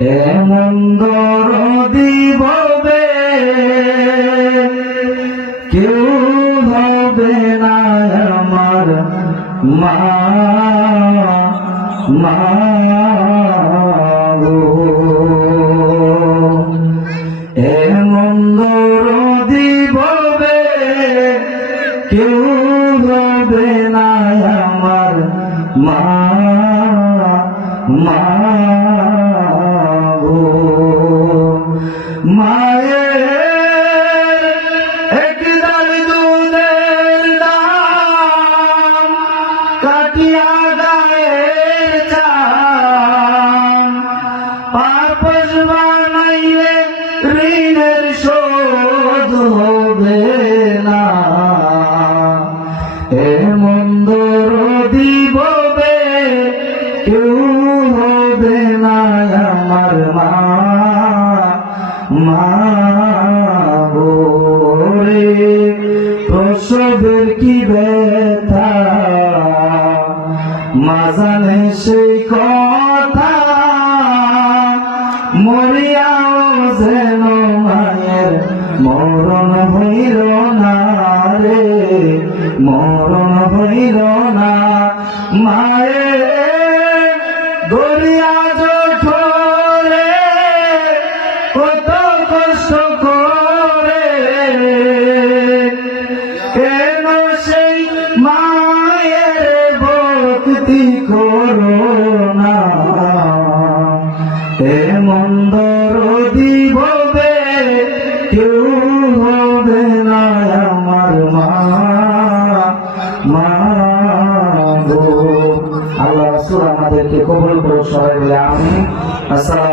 এমন দরদি হবে কেউ হবে না আমার মা মা গো। এমন দরদি হবে কেউ হবে না আমার মা মা গো। মায়ের এক ডাল দুধের দাম কাটিয়া গায়ের চাম, পাপস বানাইলে ঋণের শোধ হবে না। এমন দরদি হবে কেউ হবে না আমার মা মা গো রে। প্রসবের কি ব্যথা মা জানে সেই কথা, মরিয়াও যেন মায়ের মরণ হইল না রে, মরণ হইল না। মায়ের দরিয়া জঠরে কত কষ্ট করে, কেন সেই মায়ের ভক্তি করো না। এমন দরদি হবে কেউ হবে না আমার মা মা গো। আল্লাহ রাসূল আমাদেরকে কবুল করুন সবাই বলে আমিন। আসসালাম।